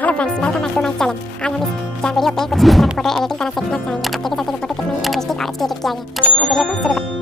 Hello friends, welcome back to my channel. आज हम इस वीडियो पे कुछ इस तरह फोटो एडिटिंग करना सीखना चाहेंगे। आप देख सकते हैं कि फोटो कितनी रियलिस्टिक और अच्छी एडिट किया गया है। तो वीडियो को शुरू करते हैं।